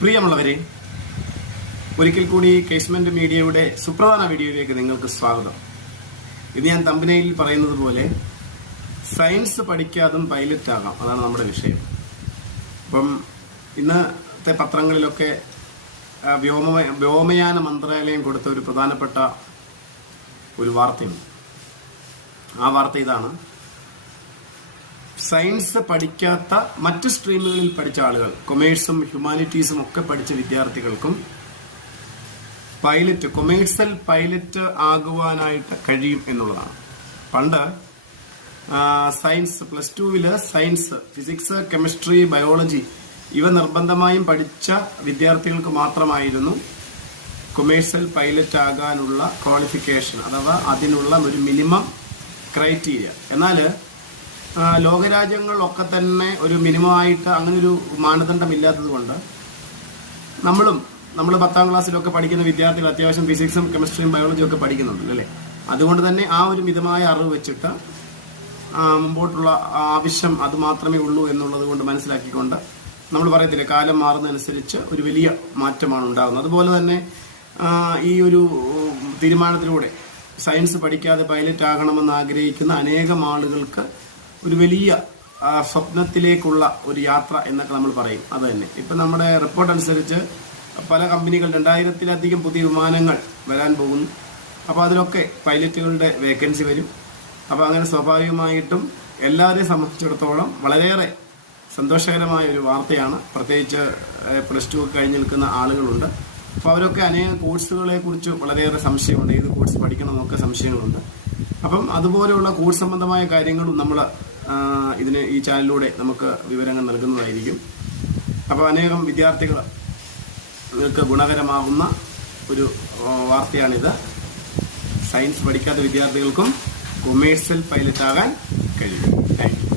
പ്രിയമുള്ളവരെ ഒരിക്കൽ കൂടി കേസ്മെന്റ് മീഡിയയുടെ സുപ്രധാന വീഡിയോയിലേക്ക് നിങ്ങൾക്ക് സ്വാഗതം. ഇത് ഞാൻ തമ്പനയിൽ പറയുന്നത് പോലെ സയൻസ് പഠിക്കാതും പൈലറ്റ് ആകാം. അതാണ് നമ്മുടെ വിഷയം. അപ്പം ഇന്നത്തെ പത്രങ്ങളിലൊക്കെ വ്യോമ വ്യോമയാന മന്ത്രാലയം കൊടുത്ത ഒരു പ്രധാനപ്പെട്ട ഒരു വാർത്തയുണ്ട്. ആ വാർത്ത ഇതാണ്. സയൻസ് പഠിക്കാത്ത മറ്റ് സ്ട്രീമുകളിൽ പഠിച്ച ആളുകൾ കൊമേഴ്സും ഹ്യൂമാനിറ്റീസും ഒക്കെ പഠിച്ച വിദ്യാർത്ഥികൾക്കും പൈലറ്റ് കൊമേഴ്സൽ പൈലറ്റ് ആകുവാനായിട്ട് കഴിയും എന്നുള്ളതാണ്. പണ്ട് സയൻസ് പ്ലസ് ടുവിൽ സയൻസ് ഫിസിക്സ് കെമിസ്ട്രി ബയോളജി ഇവ നിർബന്ധമായും പഠിച്ച വിദ്യാർത്ഥികൾക്ക് മാത്രമായിരുന്നു കൊമേഴ്സ്യൽ പൈലറ്റ് ആകാനുള്ള ക്വാളിഫിക്കേഷൻ അഥവാ അതിനുള്ള ഒരു മിനിമം ക്രൈറ്റീരിയ എന്നാൽ ലോകരാജ്യങ്ങളിലൊക്കെ തന്നെ ഒരു മിനിമമായിട്ട് അങ്ങനെ ഒരു മാനദണ്ഡം ഇല്ലാത്തത് കൊണ്ട് നമ്മളും നമ്മൾ പത്താം ക്ലാസ്സിലൊക്കെ പഠിക്കുന്ന വിദ്യാർത്ഥികൾ അത്യാവശ്യം ഫിസിക്സും കെമിസ്ട്രിയും ബയോളജിയും ഒക്കെ പഠിക്കുന്നുണ്ട് അല്ലേ? അതുകൊണ്ട് തന്നെ ആ ഒരു മിതമായ അറിവ് വെച്ചിട്ട് മുമ്പോട്ടുള്ള ആവശ്യം അത് മാത്രമേ ഉള്ളൂ എന്നുള്ളത് കൊണ്ട് മനസ്സിലാക്കിക്കൊണ്ട് നമ്മൾ പറയത്തില്ല കാലം മാറുന്നതനുസരിച്ച് ഒരു വലിയ മാറ്റമാണ് ഉണ്ടാകുന്നത്. അതുപോലെ തന്നെ ഈ ഒരു തീരുമാനത്തിലൂടെ സയൻസ് പഠിക്കാതെ പൈലറ്റ് ആകണമെന്ന് ആഗ്രഹിക്കുന്ന അനേകം ആളുകൾക്ക് ഒരു വലിയ സ്വപ്നത്തിലേക്കുള്ള ഒരു യാത്ര എന്നൊക്കെ നമ്മൾ പറയും. അത് തന്നെ. ഇപ്പം നമ്മുടെ റിപ്പോർട്ട് അനുസരിച്ച് പല കമ്പനികൾ രണ്ടായിരത്തിലധികം പുതിയ വിമാനങ്ങൾ വരാൻ പോകുന്നു. അപ്പോൾ അതിലൊക്കെ പൈലറ്റുകളുടെ വേക്കൻസി വരും. അപ്പോൾ അങ്ങനെ സ്വാഭാവികമായിട്ടും എല്ലാവരെയും സംബന്ധിച്ചിടത്തോളം വളരെയേറെ സന്തോഷകരമായ ഒരു വാർത്തയാണ്. പ്രത്യേകിച്ച് പ്ലസ് ടു ഒക്കെ കഴിഞ്ഞ് നിൽക്കുന്ന ആളുകളുണ്ട്. അപ്പോൾ അവരൊക്കെ അനേകം കോഴ്സുകളെ കുറിച്ച് വളരെയേറെ സംശയമുണ്ട്. ഏത് കോഴ്സ് പഠിക്കണമെന്നൊക്കെ സംശയങ്ങളുണ്ട്. അപ്പം അതുപോലെയുള്ള കോഴ്സ് സംബന്ധമായ കാര്യങ്ങളും നമ്മൾ ഇതിന് ഈ ചാനലിലൂടെ നമുക്ക് വിവരങ്ങൾ നൽകുന്നതായിരിക്കും. അപ്പോൾ അനേകം വിദ്യാർത്ഥികൾ നിങ്ങൾക്ക് ഗുണകരമാകുന്ന ഒരു വാർത്തയാണിത്. സയൻസ് പഠിക്കാത്ത വിദ്യാർത്ഥികൾക്കും കൊമേഴ്സ്യൽ പൈലറ്റ് ആകാൻ കഴിയും താങ്ക്